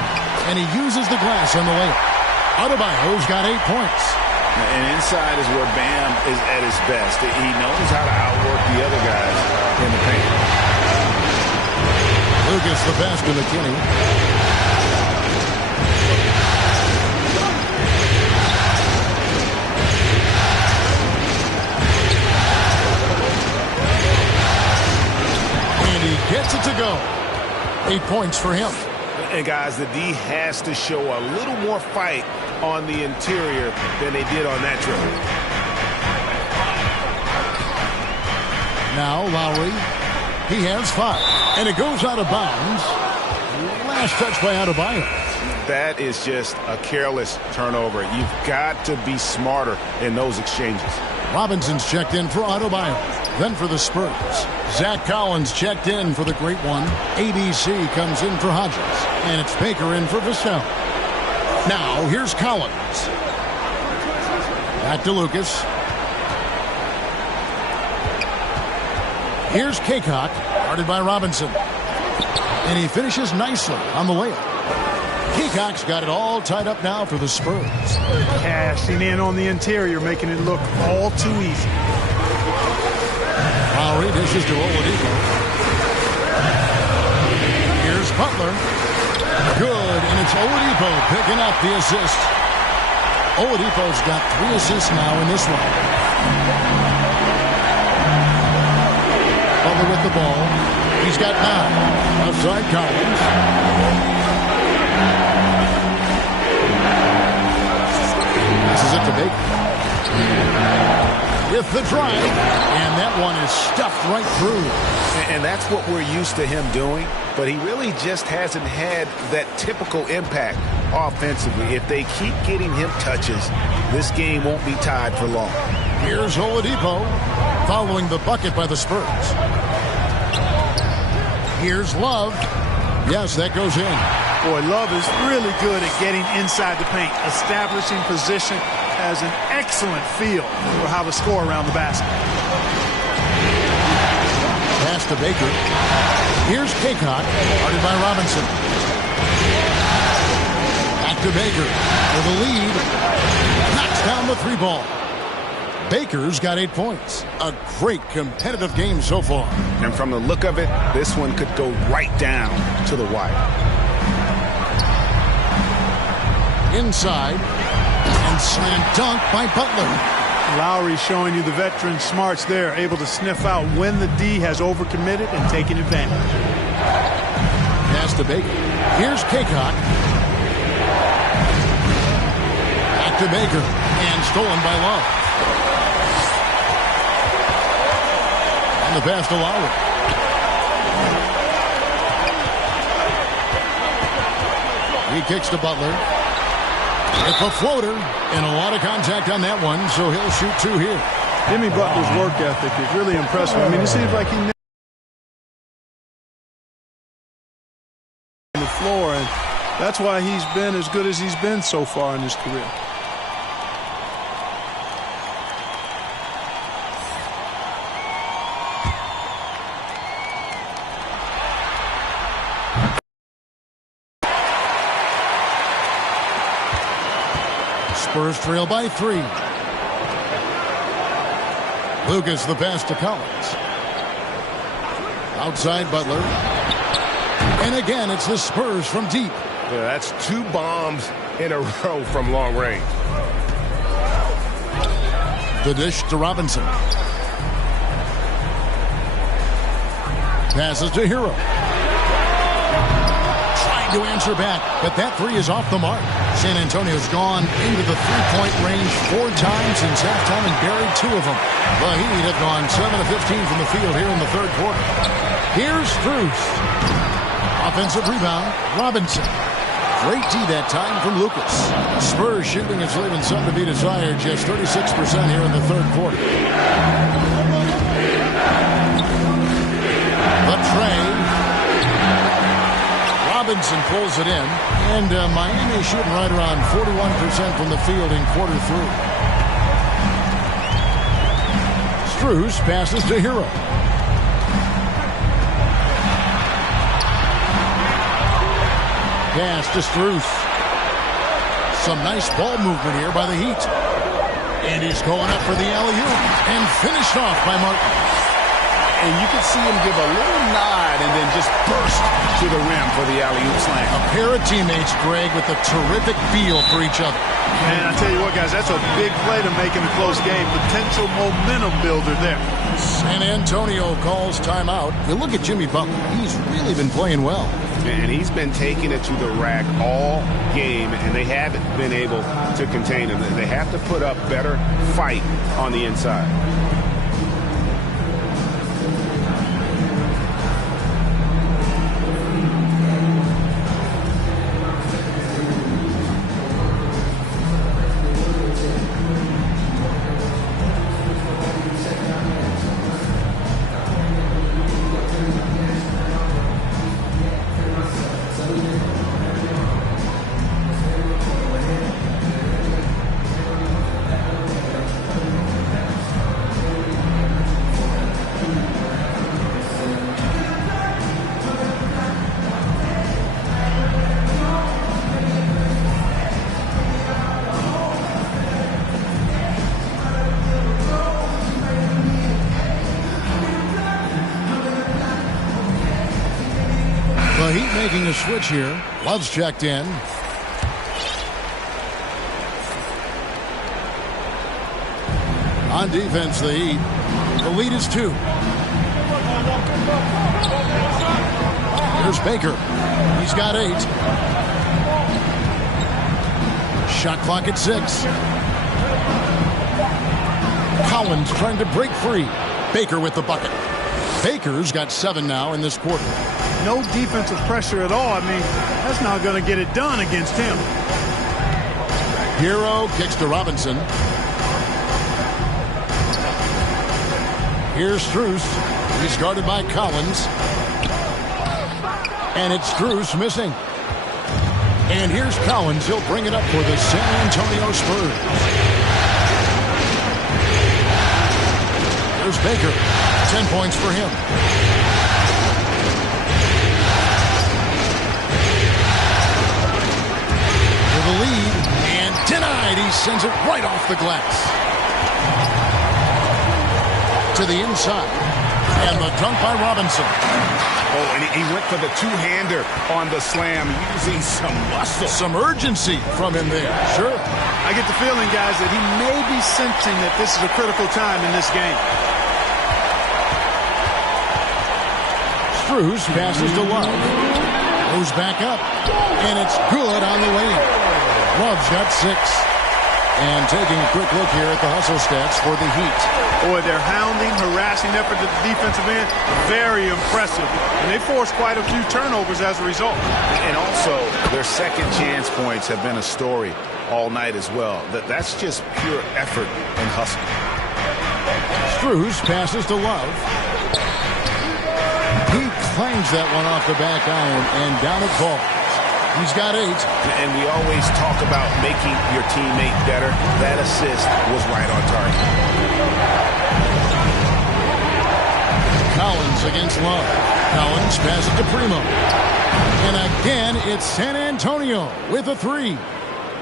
And he uses the glass on the layup. Adebayo's got 8 points. And inside is where Bam is at his best. He knows how to outwork the other guys in the paint. Lucas the pass to McKinney. And he gets it to go. 8 points for him. And guys, the D has to show a little more fight on the interior than they did on that dribble. Now Lowry. He has 5. And it goes out of bounds. Last touch by Adebayo. That is just a careless turnover. You've got to be smarter in those exchanges. Robinson's checked in for Adebayo. Then for the Spurs, Zach Collins checked in for the great one. ABC comes in for Hodges. And it's Baker in for Vassell. Now, here's Collins. Back to Lucas. Here's Kaycock, guarded by Robinson. And he finishes nicely on the layup. Kaycock's got it all tied up now for the Spurs. Cashing in on the interior, making it look all too easy. Lowry dishes to Oladipo. Here's Butler. Good, and it's Oladipo picking up the assist. Oladipo's got 3 assists now in this one. Butler with the ball. He's got 9. Outside Collins. This is it to Baker. With the drive, and that one is stuffed right through. And that's what we're used to him doing, but he really just hasn't had that typical impact offensively. If they keep getting him touches, this game won't be tied for long. Here's Oladipo following the bucket by the Spurs. Here's Love. Yes, that goes in. Boy, Love is really good at getting inside the paint, establishing position, has an excellent feel for how to score around the basket. Pass to Baker. Here's Kaycock, guarded by Robinson. Back to Baker for the lead. Knocks down the 3 ball. Baker's got 8 points. A great competitive game so far. And from the look of it, this one could go right down to the wire. Inside. And slam dunk by Butler. Lowry showing you the veteran smarts there, able to sniff out when the D has overcommitted and taking advantage. Pass to Baker. Here's Kaycock. Back to Baker. And stolen by Love. And the pass to Lowry. He kicks to Butler. It's a floater, and a lot of contact on that one, so he'll shoot 2 here. Jimmy Butler's work ethic is really impressive. I mean, it seems like he on the floor, and that's why he's been as good as he's been so far in his career. Spurs trail by 3. Lucas the pass to Collins. Outside Butler. And again, it's the Spurs from deep. Yeah, that's 2 bombs in a row from long range. The dish to Robinson. Passes to Hero. To answer back, but that 3 is off the mark. San Antonio's gone into the 3-point range 4 times since halftime and buried 2 of them. The Heat have gone 7 of 15 from the field here in the 3rd quarter. Here's Strus. Offensive rebound, Robinson. Great D that time from Lucas. Spurs shooting is leaving some to be desired, just 36% here in the 3rd quarter. The tray. Robinson pulls it in, and Miami shooting right around 41% from the field in quarter 3. Strus passes to Hero. Pass to Strus. Some nice ball movement here by the Heat. And he's going up for the alley-oop, and finished off by Martin. And you can see him give a little nod and then just burst to the rim for the alley-oop slam. A pair of teammates, Greg, with a terrific feel for each other. Man, I tell you what, guys, that's a big play to make in a close game. Potential momentum builder there. San Antonio calls timeout. You look at Jimmy Butler. He's really been playing well. And he's been taking it to the rack all game, and they haven't been able to contain him. They have to put up better fight on the inside. The Heat making a switch here. Love's checked in. On defense, the Heat. The lead is 2. Here's Baker. He's got 8. Shot clock at 6. Collins trying to break free. Baker with the bucket. Baker's got 7 now in this quarter. No defensive pressure at all. I mean, that's not going to get it done against him. Hero kicks to Robinson. Here's Strus. He's guarded by Collins. And it's Strus missing. And here's Collins. He'll bring it up for the San Antonio Spurs. Here's Baker. 10 points for him. For the lead. And denied. He sends it right off the glass. To the inside. And the dunk by Robinson. Oh, and he went for the two-hander on the slam, using some muscle. Some urgency from him there. Sure. I get the feeling, guys, that he may be sensing that this is a critical time in this game. Strus passes to Love. Goes back up. And it's good on the lane. Love's got 6. And taking a quick look here at the hustle stats for the Heat. Boy, their hounding, harassing effort at the defensive end, very impressive. And they forced quite a few turnovers as a result. And also, their second chance points have been a story all night as well. That's just pure effort and hustle. Strus passes to Love. He claims that one off the back iron and down it falls. He's got 8. And we always talk about making your teammate better. That assist was right on target. Collins against Love. Collins passes to Primo. And again, it's San Antonio with a 3.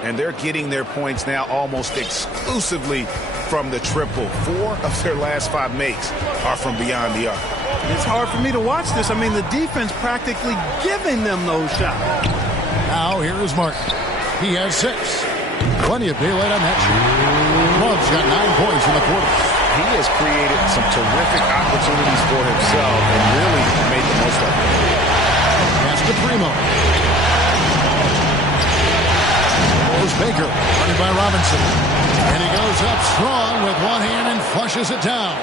And they're getting their points now almost exclusively from the triple. 4 of their last 5 makes are from beyond the arc. It's hard for me to watch this. I mean, the defense practically giving them those shots. Now here is Martin. He has 6. Plenty of daylight on that shot. Love's got 9 points in the quarter. He has created some terrific opportunities for himself and really made the most of it. Pass to Primo. Goes Baker, running by Robinson. And he goes up strong with one hand and flushes it down.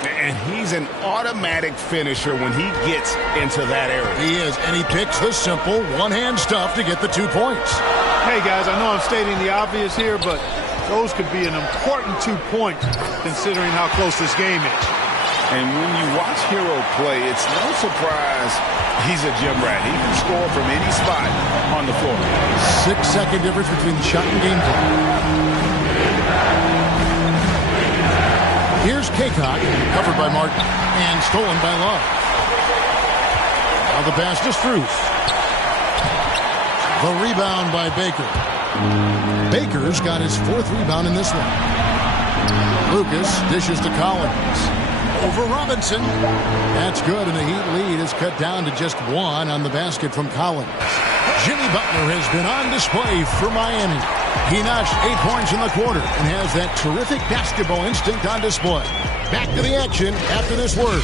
And he's an automatic finisher when he gets into that area. He is, and he picks the simple one-hand stuff to get the 2 points. Hey, guys, I know I'm stating the obvious here, but those could be an important 2 points considering how close this game is. And when you watch Hero play, it's no surprise he's a gym rat. He can score from any spot on the floor. 6-second difference between shot and game time. Here's Kaycock, covered by Martin, and stolen by Love. Now the pass to Strus. The rebound by Baker. Baker's got his 4th rebound in this one. Lucas dishes to Collins. Over Robinson. That's good, and the Heat lead is cut down to just 1 on the basket from Collins. Jimmy Butler has been on display for Miami. He notched 8 points in the quarter and has that terrific basketball instinct on display. Back to the action after this word.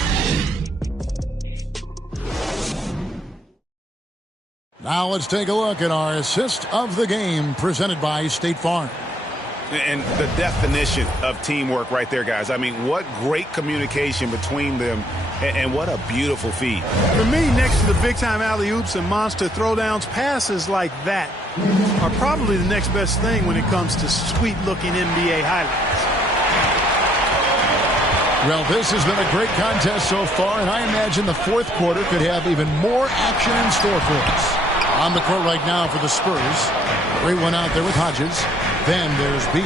Now let's take a look at our assist of the game presented by State Farm. And the definition of teamwork right there, guys. I mean, what great communication between them, and what a beautiful feed. For me, next to the big-time alley-oops and monster throwdowns, passes like that are probably the next best thing when it comes to sweet-looking NBA highlights. Well, this has been a great contest so far, and I imagine the 4th quarter could have even more action in store for us. On the court right now for the Spurs. Great one out there with Hodges. Then there's B,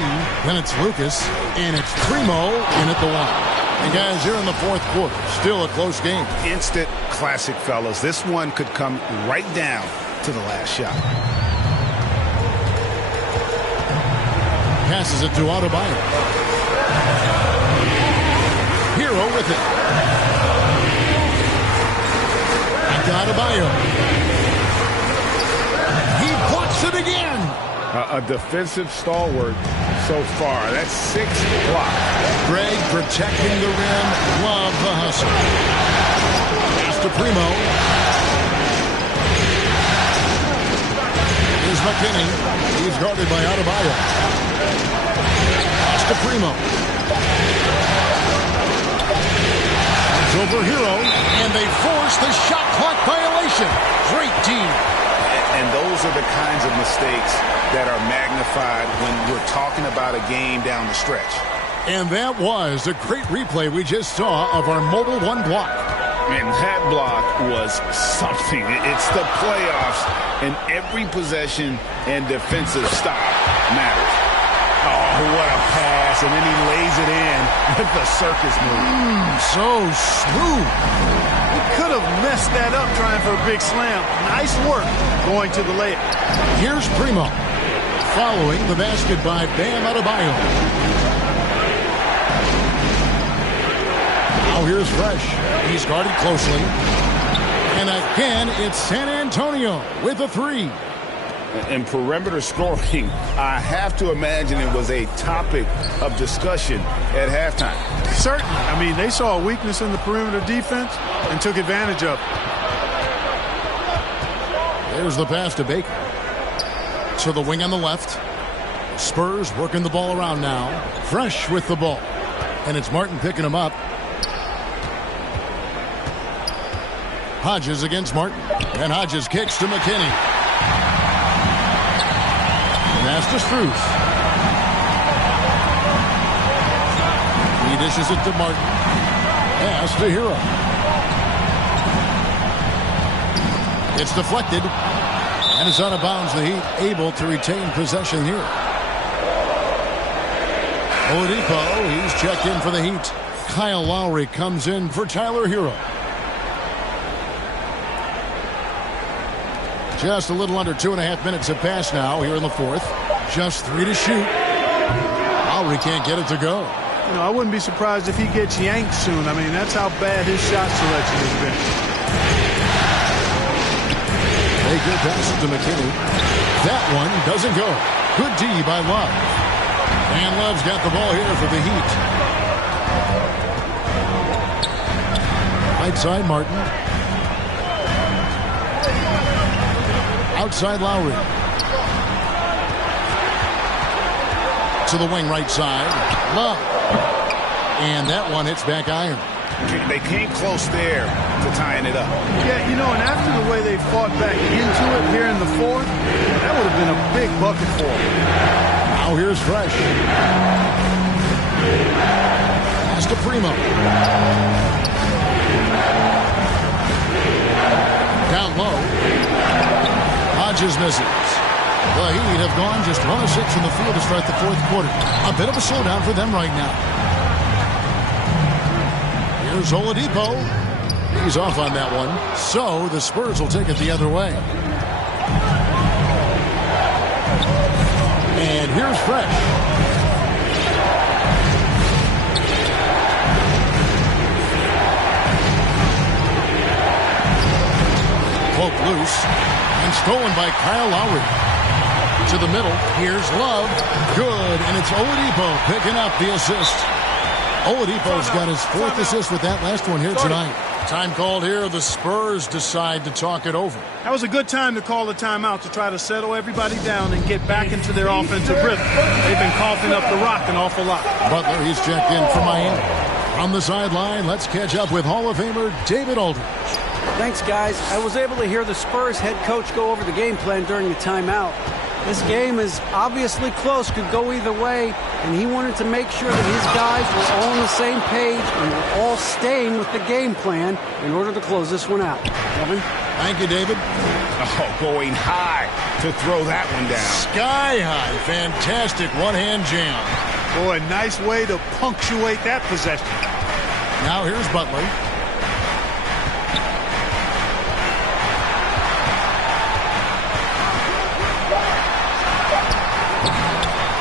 then it's Lucas, and it's Primo in at the 1. And guys, here in the 4th quarter, still a close game. Instant classic, fellas. This one could come right down to the last shot. Passes it to Adebayo. Hero with it. Back to to Adebayo. He blocks it again. A defensive stalwart so far. That's 6 blocks. Greg protecting the rim. Love the hustle. Pass to Primo. Here's McKinney. He's guarded by Adebayo. Pass to Primo. It's over Hero, and they force the shot clock violation. Great team. And those are the kinds of mistakes that are magnified when we're talking about a game down the stretch. And that was a great replay we just saw of our Mobile One block. And that block was something. It's the playoffs, and every possession and defensive stop matters. Oh, what a pass, and then he lays it in with the circus move. So smooth. He could have messed that up trying for a big slam. Nice work going to the layup. Here's Primo. Following the basket by Bam Adebayo. Now here's Fresh. He's guarded closely. And again, it's San Antonio with a 3. And perimeter scoring, I have to imagine it was a topic of discussion at halftime. Certainly. I mean, they saw a weakness in the perimeter defense and took advantage of it. There's the pass to Baker. To the wing on the left. Spurs working the ball around now. Fresh with the ball. And it's Martin picking him up. Hodges against Martin. And Hodges kicks to McKinney. Pass to Strus. He dishes it to Martin. Pass to Hero. It's deflected. And it's out of bounds. The Heat able to retain possession here. Oladipo, he's checked in for the Heat. Kyle Lowry comes in for Tyler Hero. Just a little under 2.5 minutes have passed now here in the fourth. Just 3 to shoot. Lowry can't get it to go. You know, I wouldn't be surprised if he gets yanked soon. I mean, that's how bad his shot selection has been. A good pass to McKinney. That one doesn't go. Good D by Love. And Love's got the ball here for the Heat. Right side, Martin. Outside Lowry. To the wing right side. Love. And that one hits back iron. They came close there to tying it up. Yeah, you know, and after the way they fought back into it here in the fourth, that would have been a big bucket for them. Now here's Fresh. Pass to Primo. Down low. Hodges misses. The Heat have gone just 1 of 6 from the field to start the fourth quarter. A bit of a slowdown for them right now. Here's Oladipo. He's off on that one. So the Spurs will take it the other way. And here's Fresh. Poke loose. And stolen by Kyle Lowry. To the middle. Here's Love. Good. And it's Oladipo picking up the assist. Oladipo's got his 4th assist with that last one here tonight. Time called here. The Spurs decide to talk it over. That was a good time to call a timeout to try to settle everybody down and get back into their offensive rhythm. They've been coughing up the rock an awful lot. Butler, he's checked in for Miami. From the sideline, let's catch up with Hall of Famer David Aldridge. Thanks, guys. I was able to hear the Spurs head coach go over the game plan during the timeout. This game is obviously close, could go either way, and he wanted to make sure that his guys were all on the same page and were all staying with the game plan in order to close this one out. Kevin? Thank you, David. Oh, going high to throw that one down. Sky high. Fantastic one-hand jam. Boy, nice way to punctuate that possession. Now here's Butler.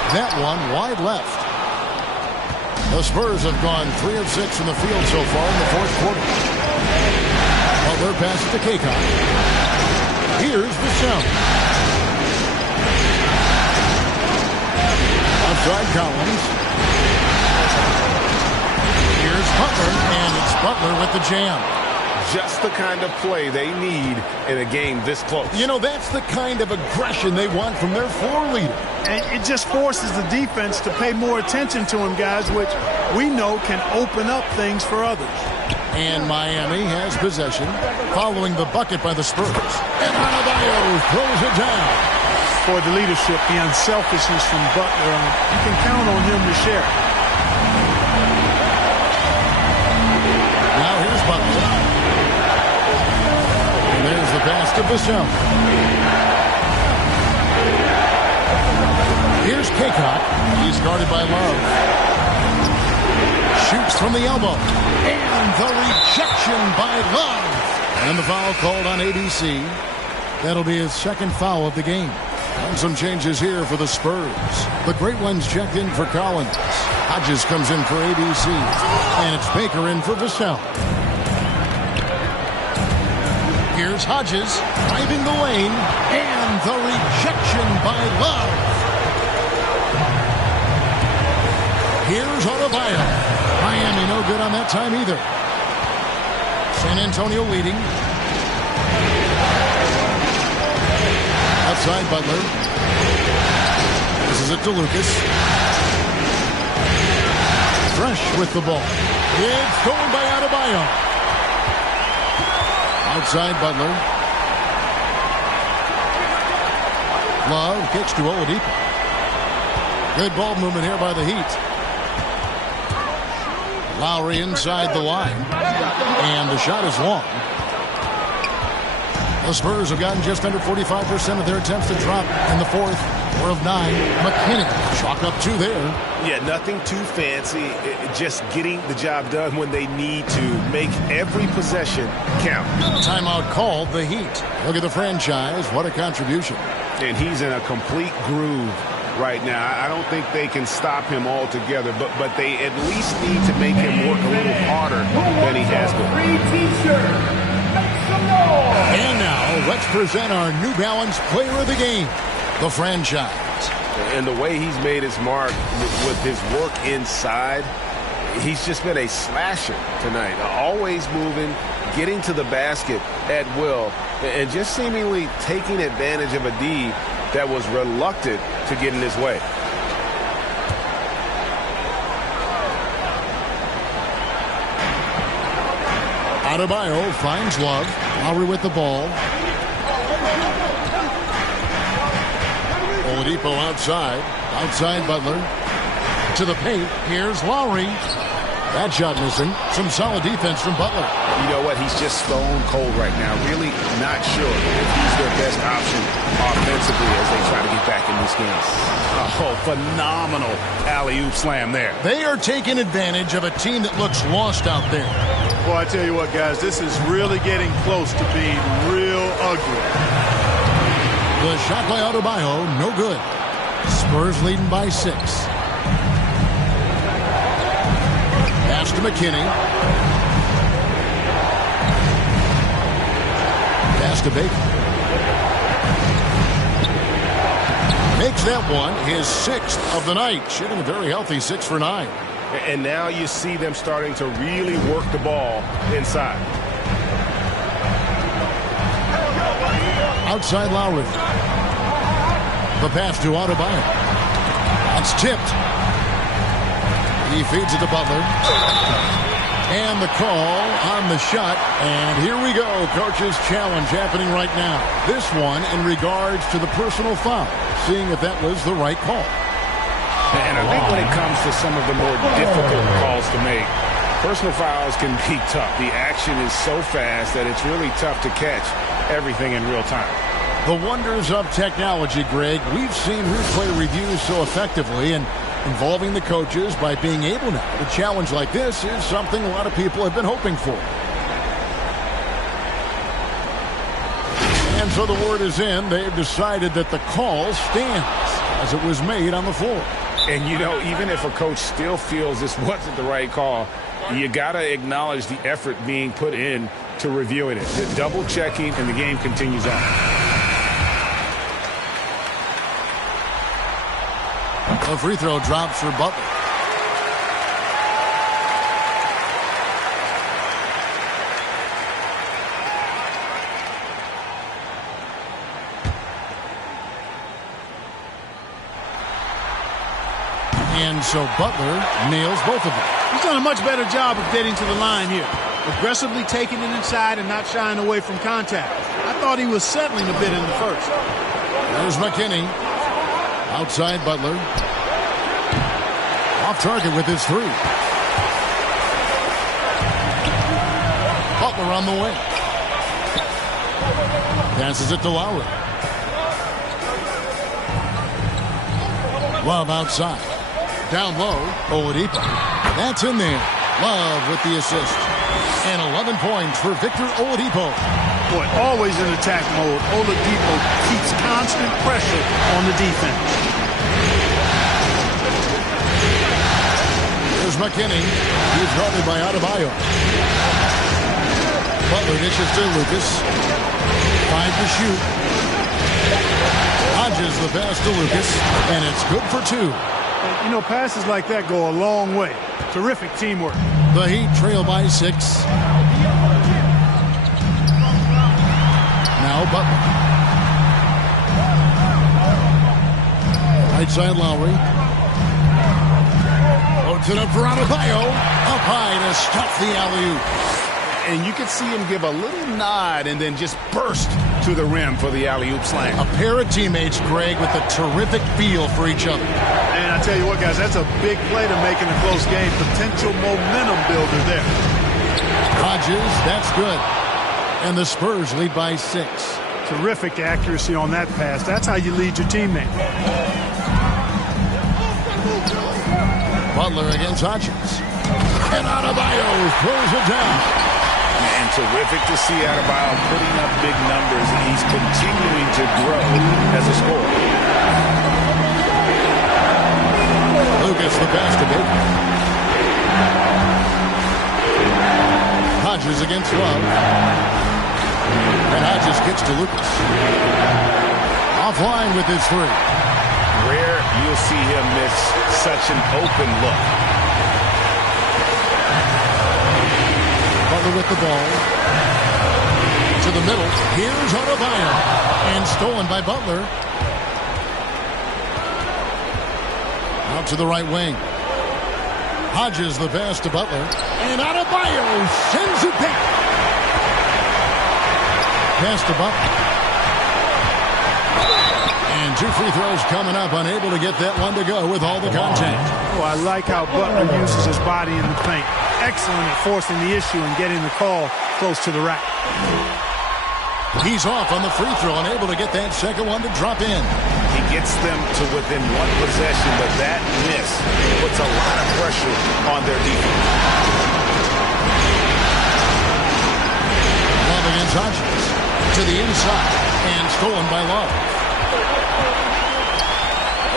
That one wide left. The Spurs have gone 3 of 6 from the field so far in the fourth quarter. A Butler passes to Kaycock. Here's Vassell. Outside Collins. Here's Butler, and it's Butler with the jam. Just the kind of play they need in a game this close. You know, that's the kind of aggression they want from their floor leader. And it just forces the defense to pay more attention to him, guys, which we know can open up things for others. And Miami has possession following the bucket by the Spurs. And Adebayo throws it down. For the leadership, the unselfishness from Butler, you can count on him to share. Now here's Butler. And there's the pass to Vassell. Here's Kaycock. He's guarded by Love. Shoots from the elbow. And the rejection by Love. And the foul called on ABC. That'll be his second foul of the game. And some changes here for the Spurs. The great ones checked in for Collins. Hodges comes in for ABC. And it's Baker in for Vassell. Here's Hodges driving the lane. And the rejection by Love. Here's Adebayo. Miami no good on that time either. San Antonio leading. Outside Butler. This is it to Lucas. Fresh with the ball. It's stolen by Adebayo. Outside Butler. Love kicks to Oladipo. Good ball movement here by the Heat. Lowry inside the line. And the shot is long. The Spurs have gotten just under 45% of their attempts to drop in the fourth. 4 of 9. McKinnon chalk up 2 there. Yeah, nothing too fancy. Just getting the job done when they need to. Make every possession count. Timeout called the Heat. Look at the franchise. What a contribution. And he's in a complete groove right now. I don't think they can stop him altogether, but they at least need to make him work a little harder than he has been. And now, let's present our New Balance Player of the Game, the franchise. And the way he's made his mark with his work inside, he's just been a slasher tonight. Always moving, getting to the basket at will, and just seemingly taking advantage of a D that was reluctant to get in his way. Adebayo finds Love. Lowry with the ball. Oladipo outside. Outside Butler. To the paint. Here's Lowry. That shot missing. Some solid defense from Butler. You know what? He's just stone cold right now. Really not sure if he's their best option offensively as they try to get back in this game. Oh, phenomenal alley-oop slam there. They are taking advantage of a team that looks lost out there. Well, I tell you what, guys, this is really getting close to being real ugly. The shot by Adebayo, no good. Spurs leading by 6. Pass to McKinney. Pass to Baker. Makes that one his 6th of the night. Shooting a very healthy 6 for 9. And now you see them starting to really work the ball inside. Outside Lowry. The pass to Adebayo. That's tipped. He feeds it to Butler. And the call on the shot. And here we go. Coach's challenge happening right now. This one in regards to the personal foul. Seeing if that was the right call. And I think when it comes to some of the more difficult calls to make, personal fouls can be tough. The action is so fast that it's really tough to catch everything in real time. The wonders of technology, Greg. We've seen replay reviews so effectively, and involving the coaches by being able now to challenge like this is something a lot of people have been hoping for. And so the word is in. They've decided that the call stands as it was made on the floor. And, you know, even if a coach still feels this wasn't the right call, you got to acknowledge the effort being put in to reviewing it. They're double checking, and the game continues on. A free throw drops for Butler. And so Butler nails both of them. He's done a much better job of getting to the line here. Aggressively taking it inside and not shying away from contact. I thought he was settling a bit in the first. There's McKinney. Outside Butler. Off target with his three. Butler on the wing. Passes it to Lowry. Love outside. Down low, Oladipo. That's in there. Love with the assist. And 11 points for Victor Oladipo. Boy, always in attack mode. Oladipo keeps constant pressure on the defense. Here's McKinney. He's guarded by Adebayo. Butler dishes to Lucas. 5 to shoot. Hodges the pass to Lucas. And it's good for 2. You know, passes like that go a long way. Terrific teamwork. The Heat trail by 6. Now Butler. Right side Lowry. Loads it up for Adebayo. Up high to stuff the alley-oop. And you could see him give a little nod and then just burst to the rim for the alley-oop slam. A pair of teammates, Greg, with a terrific feel for each other. And I tell you what, guys, that's a big play to make in a close game. Potential momentum builder there. Hodges, that's good. And the Spurs lead by 6. Terrific accuracy on that pass. That's how you lead your teammate. Butler against Hodges. And Adebayo throws it down. And terrific to see Adebayo putting up big numbers, and he's continuing to grow as a scorer. Lucas the pass to Baker. Hodges against Love. And Hodges kicks to Lucas. Offline with his three. Rare you'll see him miss such an open look. Butler with the ball. To the middle. Here's Adebayo. And stolen by Butler. Out to the right wing. Hodges the pass to Butler. And Adebayo sends it back. Pass to Butler. And 2 free throws coming up. Unable to get that one to go with all the contact. Oh, I like how Butler uses his body in the paint. Excellent at forcing the issue and getting the call close to the rack. He's off on the free throw, unable to get that second one to drop in. He gets them to within 1 possession, but that miss puts a lot of pressure on their defense. Love against Hodges. To the inside, and stolen by Love.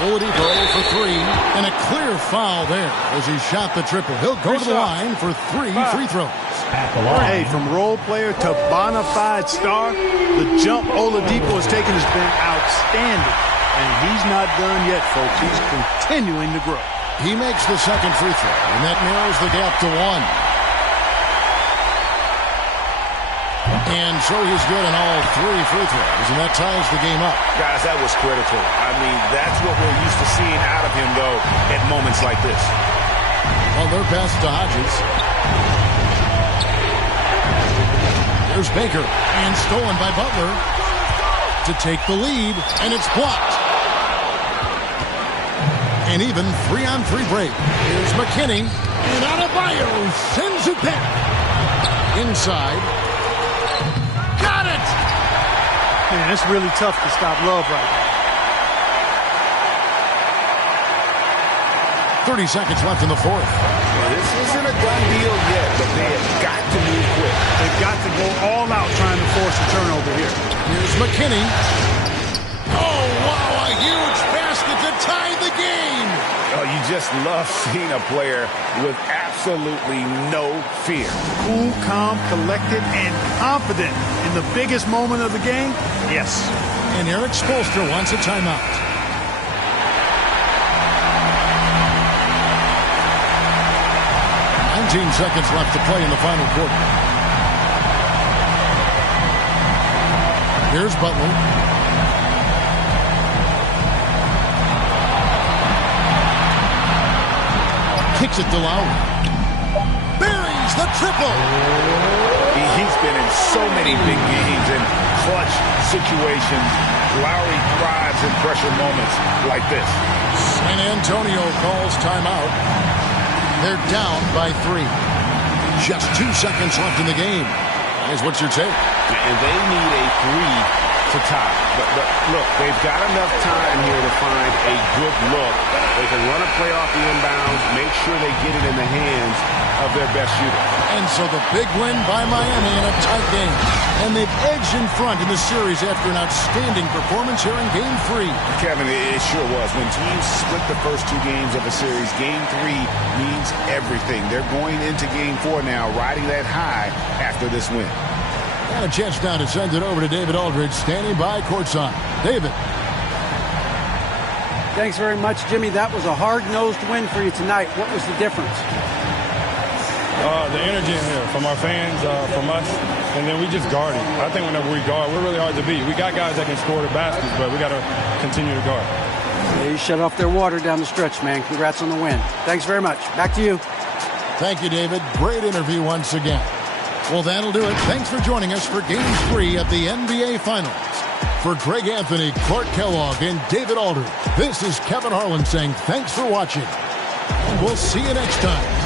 Oladipo for 3, and a clear foul there as he shot the triple. He'll go to the line for 3 free throws. Hey, from role player to bona fide star, the jump Oladipo has taken has been outstanding. And he's not done yet, folks. He's continuing to grow. He makes the second free throw, and that narrows the gap to 1. And so he's good on all 3 free throws, and that ties the game up. Guys, that was critical. I mean, that's what we're used to seeing out of him, though, at moments like this. Well, their pass to Hodges. There's Baker, and stolen by Butler to take the lead, and it's blocked. And even 3-on-3 break. Here's McKinney, and Adebayo sends it back. Inside. Got it! Man, it's really tough to stop Love right now. 30 seconds left in the fourth. Well, this isn't a done deal yet, but they have got to move quick. They've got to go all out trying to force a turnover here. Here's McKinney. Oh, wow, a huge basket to tie the game. Oh, you just love seeing a player with absolute absolutely no fear. Cool, calm, collected, and confident in the biggest moment of the game? Yes. And Eric Spoelstra wants a timeout. 19 seconds left to play in the final quarter. Here's Butler. Kicks it to Lowry. Buries the triple. He's been in so many big games and clutch situations. Lowry thrives in pressure moments like this. San Antonio calls timeout. They're down by 3. Just 2 seconds left in the game. Is what you're saying. And they need a 3 to tie. But look, they've got enough time here to find a good look. They can run a play off the inbounds, make sure they get it in the hands of their best shooter. And so the big win by Miami in a tight game. And they've edged in front in the series after an outstanding performance here in Game 3. Kevin, it sure was. When teams split the first 2 games of a series, Game 3 means everything. They're going into Game 4 now, riding that high after this win. And a chance now to send it over to David Aldridge, standing by courtside. David. Thanks very much, Jimmy. That was a hard-nosed win for you tonight. What was the difference? The energy in here from our fans, from us, and then we just guard it. I think whenever we guard, we're really hard to beat. We got guys that can score the baskets, but we got to continue to guard. They shut off their water down the stretch, man. Congrats on the win. Thanks very much. Back to you. Thank you, David. Great interview once again. Well, that'll do it. Thanks for joining us for Game 3 of the NBA Finals. For Greg Anthony, Clark Kellogg, and David Aldridge, this is Kevin Harlan saying thanks for watching. And we'll see you next time.